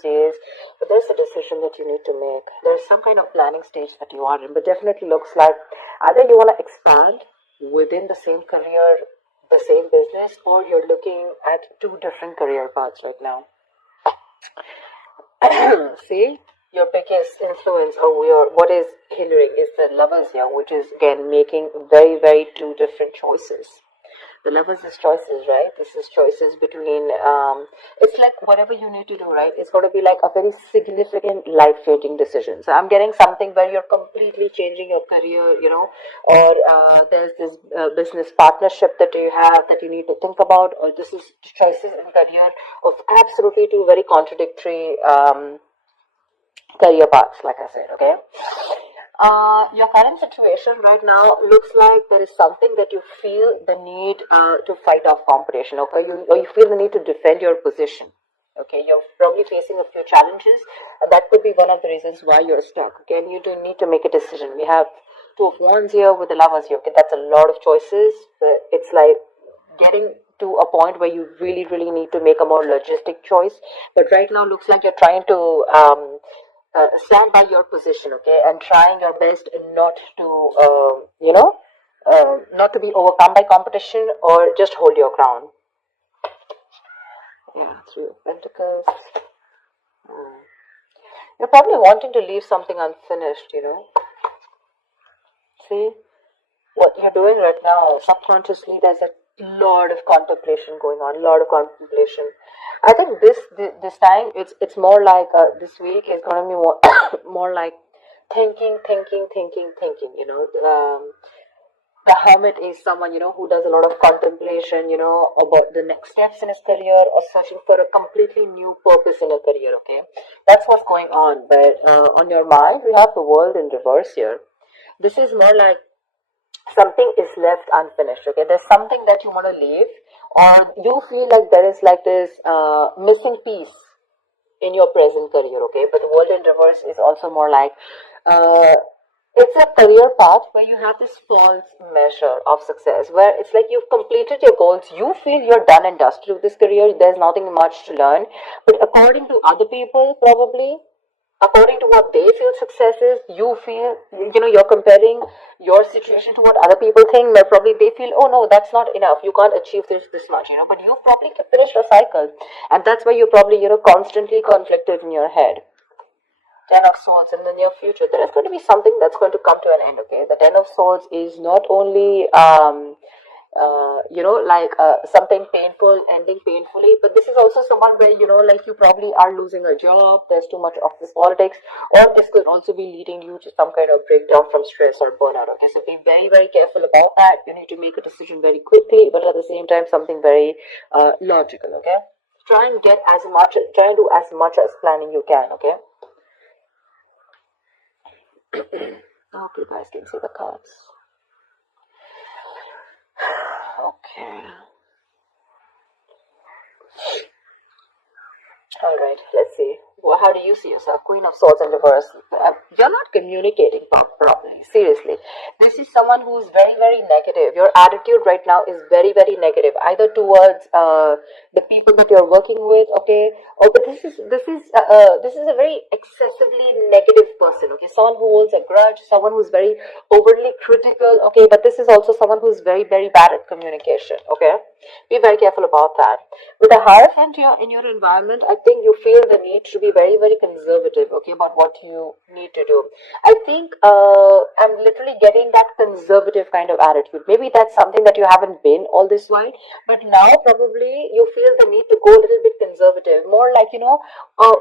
sales, but there's a decision that you need to make. There's some kind of planning stage that you are in, but definitely looks like either you want to expand within the same career, the same business, or you're looking at two different career paths right now. See, your biggest influence or what is hindering is the lovers here, which is again making very, very two different choices. The lovers is choices, right? This is choices between, it's like whatever you need to do, right? It's going to be like a very significant life-changing decision. So I'm getting something where you're completely changing your career, or there's this business partnership that you have that you need to think about, or this is choices in career of absolutely two very contradictory career paths, like I said, okay? Your current situation right now looks like there is something that you feel the need to fight off competition, okay? Or you feel the need to defend your position, okay? You're probably facing a few challenges, and that could be one of the reasons why you're stuck, okay? And you do need to make a decision. We have Two of Wands here with the Lovers here, okay? That's a lot of choices, but it's like getting to a point where you really, really need to make a more logistic choice. But right now looks like you're trying to stand by your position, okay, and trying your best not to, not to be overcome by competition or just hold your ground. Yeah, Three of Pentacles. You're probably wanting to leave something unfinished, See, what you're doing right now, subconsciously, there's a lot of contemplation going on, I think this time it's more like this week is going to be more more like thinking. The hermit is someone who does a lot of contemplation, about the next steps in his career or searching for a completely new purpose in a career. Okay, that's what's going on. But on your mind, we have the World in reverse here. This is more like something is left unfinished, okay? There's something that you want to leave, or you feel like there is like this missing piece in your present career, okay? But the World in reverse is also more like it's a career path where you have this false measure of success, where it's like you've completed your goals, you feel you're done and dusted with this career, there's nothing much to learn, but according to other people, probably according to what they feel success is, you feel, you're comparing your situation to what other people think, where probably they feel, oh no, that's not enough, you can't achieve this much, but you've probably finished a cycle, and that's why you're probably, constantly conflicted in your head. Ten of Swords in the near future, there is going to be something that's going to come to an end, okay? The Ten of Swords is not only something painful ending painfully, but this is also someone where like you probably are losing a job, there's too much office politics, or this could also be leading you to some kind of breakdown from stress or burnout, okay? So be very, very careful about that. You need to make a decision very quickly, but at the same time something very logical, okay? Try and do as much as planning you can, okay? I hope you guys can see the cards. Okay. All right, let's see. Well, how do you see yourself? Queen of Swords in reverse. You're not communicating properly. Seriously. This is someone who's very, very negative. Your attitude right now is very, very negative, either towards the people that you're working with, okay? Oh, but this is a very excessively negative person, okay? Someone who holds a grudge, someone who's very overly critical, okay? But this is also someone who's very, very bad at communication, okay? Be very careful about that. With a Hierophant here in your environment, I think you feel the need to be very, very conservative, okay, about what you need to do. I think I'm literally getting that conservative kind of attitude. Maybe that's something that you haven't been all this while, but now probably you feel the need to go a little bit conservative, more like,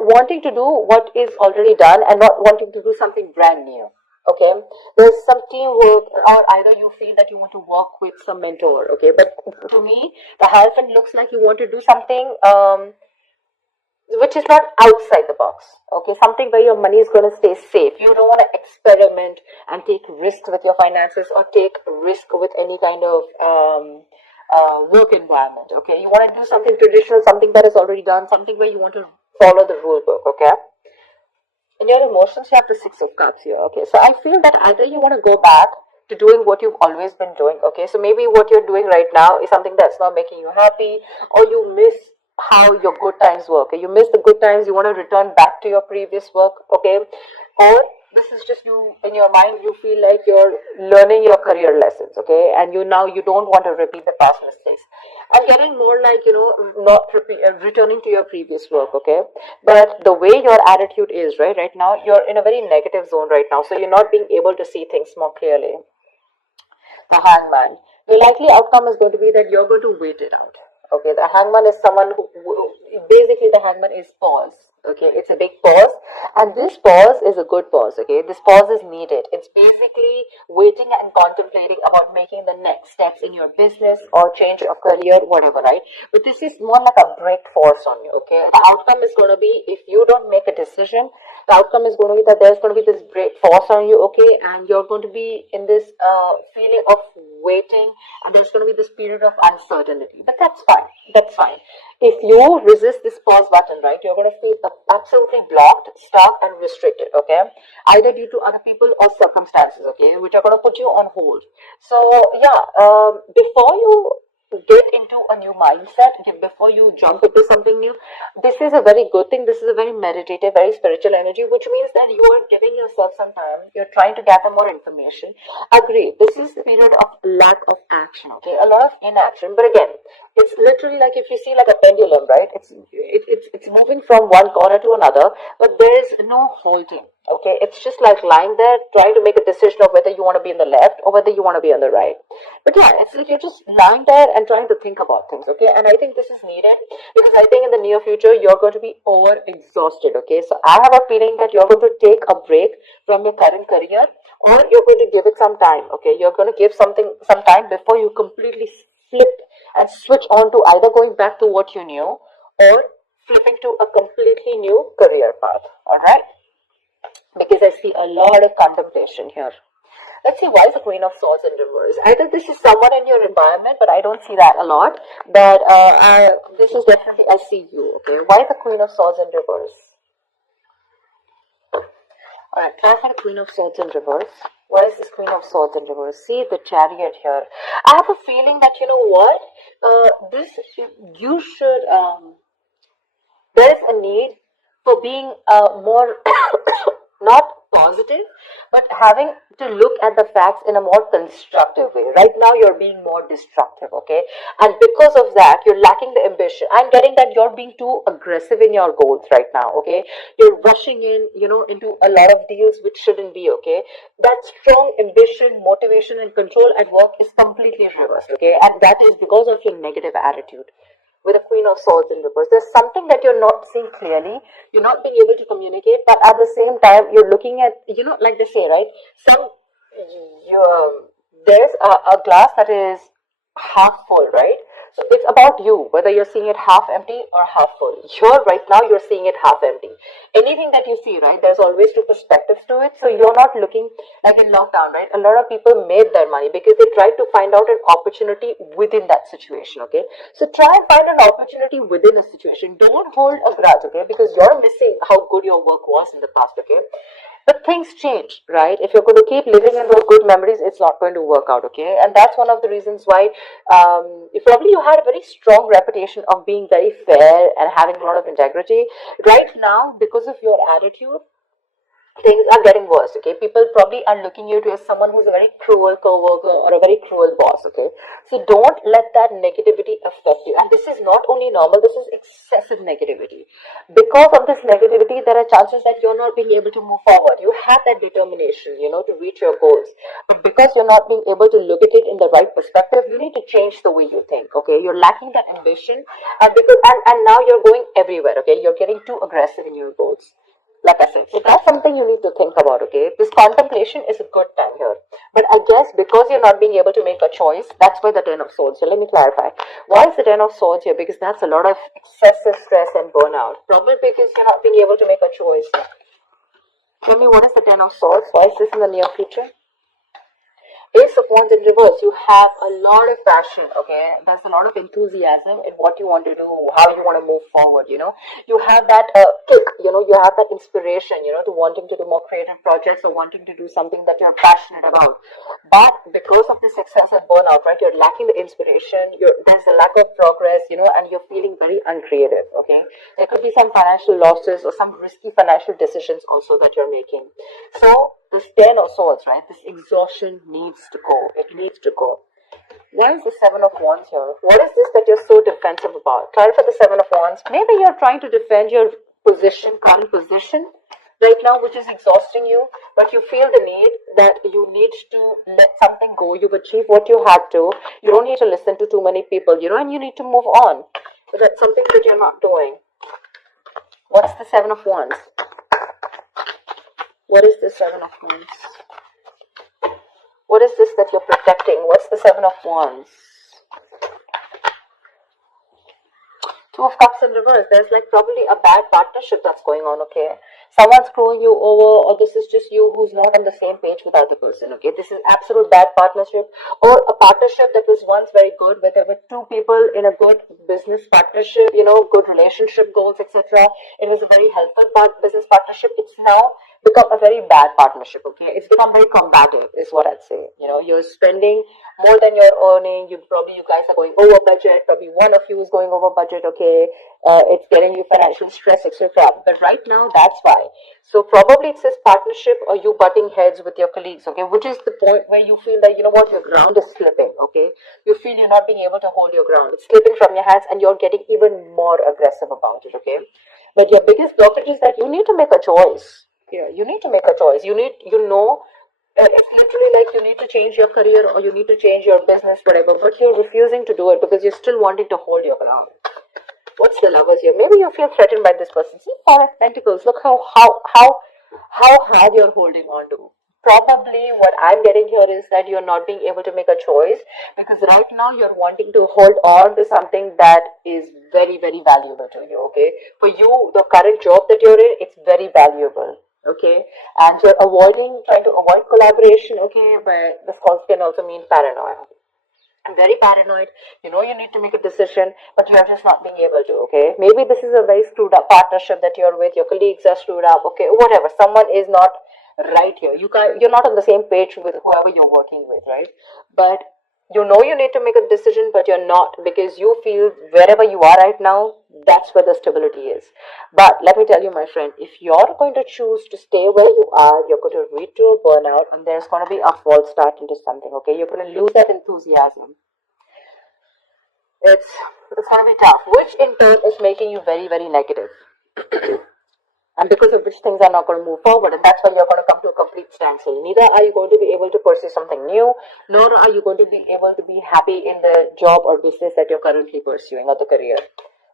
wanting to do what is already done and not wanting to do something brand new. Okay, there's some teamwork, or either you feel that you want to work with some mentor, okay, but to me the Hierophant looks like you want to do something which is not outside the box, okay, something where your money is going to stay safe. You don't want to experiment and take risks with your finances or take risk with any kind of work environment, okay? You want to do something traditional, something that is already done, something where you want to follow the rule book, okay? In your emotions, you have the Six of Cups here, okay? So I feel that either you want to go back to doing what you've always been doing, okay? So maybe what you're doing right now is something that's not making you happy, or you miss how your good times work. Okay? You miss the good times, you want to return back to your previous work, okay? Or this is just you in your mind, you feel like you're learning your career lessons, okay? And you don't want to repeat the past mistakes. I'm getting more like, not returning to your previous work, okay? But the way your attitude is, right now, you're in a very negative zone right now, so you're not being able to see things more clearly. The hangman. The likely outcome is going to be that you're going to wait it out. Okay, the hangman is someone basically the hangman is pause. Okay, it's a big pause, and this pause is a good pause. Okay, this pause is needed. It's basically waiting and contemplating about making the next steps in your business or change of career, whatever, right? But this is more like a break force on you. Okay, the outcome is going to be if you don't make a decision, the outcome is going to be that there's going to be this great force on you, okay, and you're going to be in this feeling of waiting, and there's going to be this period of uncertainty. But that's fine. That's fine. If you resist this pause button, right, you're going to feel absolutely blocked, stuck, and restricted, okay, either due to other people or circumstances, okay, which are going to put you on hold. So yeah, before you get into a new mindset, before you jump into something new, this is a very good thing. This is a very meditative, very spiritual energy, which means that you are giving yourself some time, you're trying to gather more information. Agree, this is the period of lack of action, okay, a lot of inaction. But again, it's literally like if you see like a pendulum, right, it's moving from one corner to another, but there is no halting. Okay, it's just like lying there trying to make a decision of whether you want to be in the left or whether you want to be on the right. But yeah, it's like you're just lying there and trying to think about things. Okay, and I think this is needed because I think in the near future you're going to be over exhausted. Okay, so I have a feeling that you're going to take a break from your current career, or you're going to give it some time. Okay, you're going to give something some time before you completely flip and switch on to either going back to what you knew or flipping to a completely new career path. All right, because I see a lot of contemplation here. Let's see, why is the Queen of Swords in reverse? Either this is someone in your environment, but I don't see that a lot. But this is definitely, I see you, okay? Why is the Queen of Swords in reverse? Alright, clarify the Queen of Swords in reverse. Why is this Queen of Swords in reverse? See the Chariot here. I have a feeling that, you know what? You should, there is a need for being more not positive, but having to look at the facts in a more constructive way. Right now, you're being more destructive, okay? And because of that, you're lacking the ambition. I'm getting that you're being too aggressive in your goals right now, okay? You're rushing in, into a lot of deals which shouldn't be, okay? That strong ambition, motivation, and control at work is completely reversed, okay? And that is because of your negative attitude with a Queen of Swords in reverse. There's something that you're not seeing clearly. You're not being able to communicate, but at the same time, you're looking at, like they say, right? There's a glass that is half full, right? So it's about you, whether you're seeing it half empty or half full. Here, right now, you're seeing it half empty. Anything that you see, right, there's always two perspectives to it. So you're not looking like in lockdown, right? A lot of people made their money because they tried to find out an opportunity within that situation, okay? So try and find an opportunity within a situation. Don't hold a grudge, okay? Because you're missing how good your work was in the past, okay? But things change, right? If you're going to keep living in those good memories, it's not going to work out, okay? And that's one of the reasons why you had a very strong reputation of being very fair and having a lot of integrity. Right now, because of your attitude, things are getting worse, okay? People probably are looking at you as someone who's a very cruel co-worker or a very cruel boss, okay? So don't let that negativity affect you. And this is not only normal, this is excessive negativity. Because of this negativity, there are chances that you're not being able to move forward. You have that determination, to reach your goals. But because you're not being able to look at it in the right perspective, you need to change the way you think, okay? You're lacking that ambition, and now you're going everywhere, okay? You're getting too aggressive in your goals. Like I said, so that's something you need to think about, okay? This contemplation is a good time here. But I guess because you're not being able to make a choice, that's why the Ten of Swords. So let me clarify. Why is the Ten of Swords here? Because that's a lot of excessive stress and burnout. Probably because you're not being able to make a choice. Tell me, what is the Ten of Swords? Why is this in the near future? Ace of Wands in reverse, you have a lot of passion, okay? There's a lot of enthusiasm in what you want to do, how you want to move forward, you know? You have that kick, you know, you have that inspiration, you know, to wanting to do more creative projects or wanting to do something that you're passionate about. But because of this excessive burnout, right, you're lacking the inspiration, there's a lack of progress, you know, and you're feeling very uncreative, okay? There could be some financial losses or some risky financial decisions also that you're making. So, this 10 of swords, right? This exhaustion needs to go. It needs to go. Why is the 7 of Wands here? What is this that you're so defensive about? Clarify the 7 of Wands. Maybe you're trying to defend your position, current position right now, which is exhausting you, but you feel the need that you need to let something go. You've achieved what you had to. You don't need to listen to too many people, you know, and you need to move on. But that's something that you're not doing. What's the 7 of Wands? What is the 7 of Wands? What is this that you're protecting? What's the 7 of Wands? 2 of Cups in reverse. There's like probably a bad partnership that's going on, okay? Someone's screwing you over, or this is just you who's not on the same page with the other person, okay? This is absolute bad partnership, or a partnership that was once very good, where there were two people in a good business partnership, you know, good relationship goals, etc. It was a very helpful business partnership. It's now become a very bad partnership, okay? It's become very combative, is what I'd say. You know, you're spending more than you're earning. You guys are going over budget. Probably one of you is going over budget, okay? It's getting you financial stress, etc. But right now, that's why. So probably it's this partnership or you butting heads with your colleagues, okay? Which is the point where you feel that, you know what, your ground is slipping, okay? You feel you're not being able to hold your ground. It's slipping from your hands and you're getting even more aggressive about it, okay? But your biggest blockage is that you need to make a choice. Yeah, you need to make a choice. It's literally like you need to change your career or you need to change your business, whatever, but you're refusing to do it because you're still wanting to hold your ground. What's the Lovers here? Maybe you feel threatened by this person. See, Four of Pentacles. Look how hard you're holding on to. Probably what I'm getting here is that you're not being able to make a choice because right now you're wanting to hold on to something that is very, very valuable to you, okay? For you, the current job that you're in, it's very valuable, okay? And you're trying to avoid collaboration, okay? But this can also mean paranoia. I'm very paranoid. You know you need to make a decision, but you're just not being able to, okay? Maybe this is a very screwed up partnership that you're with. Your colleagues are screwed up, okay? Whatever. Someone is not right here. You're not on the same page with whoever you're working with, right? But you know you need to make a decision, but you're not because you feel wherever you are right now, that's where the stability is. But let me tell you, my friend, if you're going to choose to stay where you are, you're going to lead to a burnout and there's going to be a false start into something, okay? You're going to lose that enthusiasm. It's going to be tough, which in turn is making you very, very negative. And because of which things are not going to move forward, and that's why you're going to come to a complete standstill. Neither are you going to be able to pursue something new, nor are you going to be able to be happy in the job or business that you're currently pursuing or the career.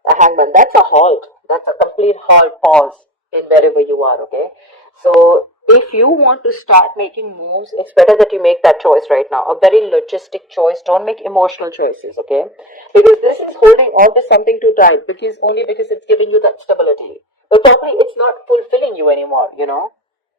A Hangman, that's a halt. That's a complete halt, pause in wherever you are, okay? So if you want to start making moves, it's better that you make that choice right now. A very logistic choice. Don't make emotional choices, okay? Because this is holding on to something too tight, because it's giving you that stability. But probably it's not fulfilling you anymore, you know?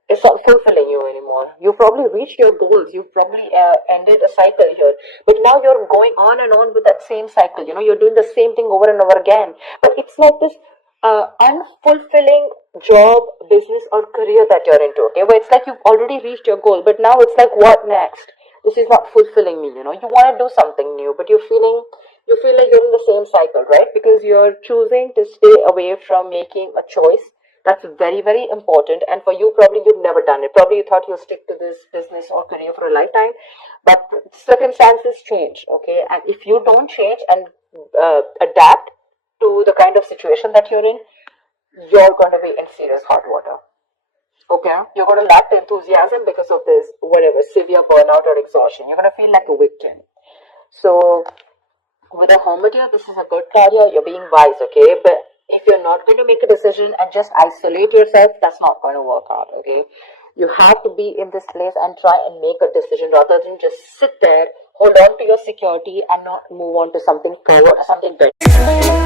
It's not fulfilling you anymore. You probably reached your goals. You probably ended a cycle here. But now you're going on and on with that same cycle. You know, you're doing the same thing over and over again. But it's like this unfulfilling job, business, or career that you're into, okay? Where it's like you've already reached your goal. But now it's like, what next? This is not fulfilling me, you know? You want to do something new, but you feel like you're in the same cycle, right? Because you're choosing to stay away from making a choice. That's very, very important. And for you, probably you've never done it. Probably you thought you'll stick to this business or career for a lifetime. But circumstances change, okay? And if you don't change and adapt to the kind of situation that you're in, you're going to be in serious hot water. Okay? You're going to lack the enthusiasm because of this, whatever, severe burnout or exhaustion. You're going to feel like a victim. So with a Hermit here, this is a good card here. You're being wise, okay? But if you're not going to make a decision and just isolate yourself, that's not going to work out, okay? You have to be in this place and try and make a decision rather than just sit there, hold on to your security and not move on to something forward, something better.